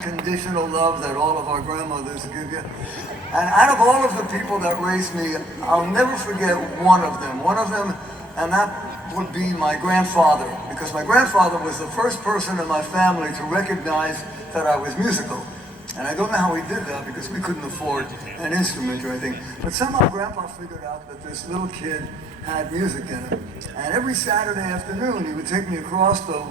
Conditional love that all of our grandmothers give you. And out of all of the people that raised me, I'll never forget one of them. And that would be my grandfather, because my grandfather was the first person in my family to recognize that I was musical. And I don't know how he did that, because we couldn't afford an instrument or anything. But somehow Grandpa figured out that this little kid had music in him. And every Saturday afternoon, he would take me across the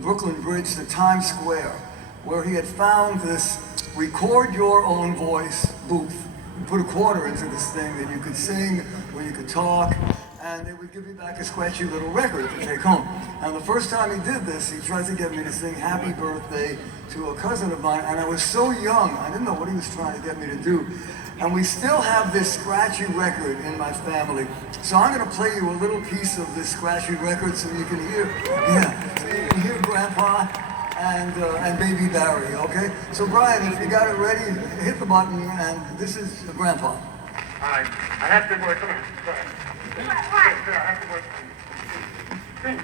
Brooklyn Bridge to Times Square, where he had found this record your own voice booth. You put a quarter into this thing that you could sing or you could talk, and they would give you back a scratchy little record to take home. And the first time he did this, he tried to get me to sing Happy Birthday to a cousin of mine, and I was so young, I didn't know what he was trying to get me to do. And we still have this scratchy record in my family. So I'm gonna play you a little piece of this scratchy record so you can hear, so you can hear Grandpa and Baby Barry, okay? So Brian, if you got it ready, hit the button, and this is Grandpa. All right, I have to work. Come on, go ahead. What? I have to work. Sing.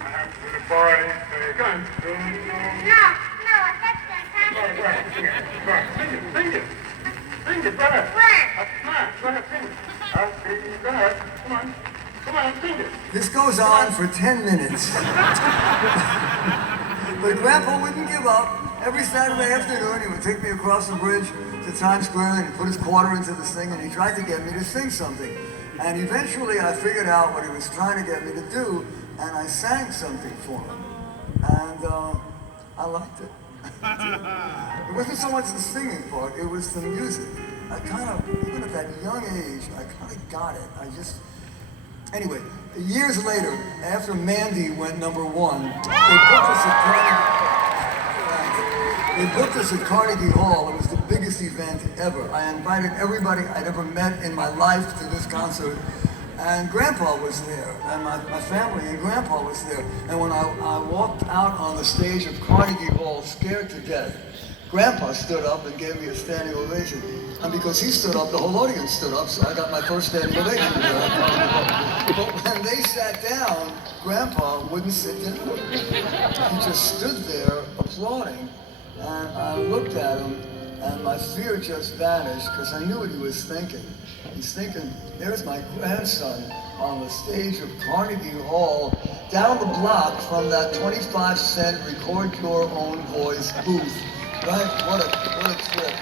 I have to the party. Come on. No, that's the Go ahead, sing it. Go ahead, sing it, go ahead. Where? Come on, go ahead, sing it. I'll sing it, go ahead. Come on, sing it. This goes on for 10 minutes. But Grandpa wouldn't give up. Every Saturday afternoon, he would take me across the bridge to Times Square, and he'd put his quarter into this thing, and he tried to get me to sing something. And eventually, I figured out what he was trying to get me to do, and I sang something for him. And I liked it. It wasn't so much the singing part, it was the music. I kind of, even at that young age, I kind of got it. Anyway, years later, after Mandy went #1, they booked us at Carnegie Hall. It was the biggest event ever. I invited everybody I'd ever met in my life to this concert. And Grandpa was there, and my family and Grandpa was there. And when I walked out on the stage of Carnegie Hall, scared to death, Grandpa stood up and gave me a standing ovation. And because he stood up, the whole audience stood up, so I got my first standing ovation. But when they sat down, Grandpa wouldn't sit down. He just stood there applauding, and I looked at him, and my fear just vanished, because I knew what he was thinking. He's thinking, there's my grandson on the stage of Carnegie Hall, down the block from that 25-cent record your own voice booth. Right? What a trip.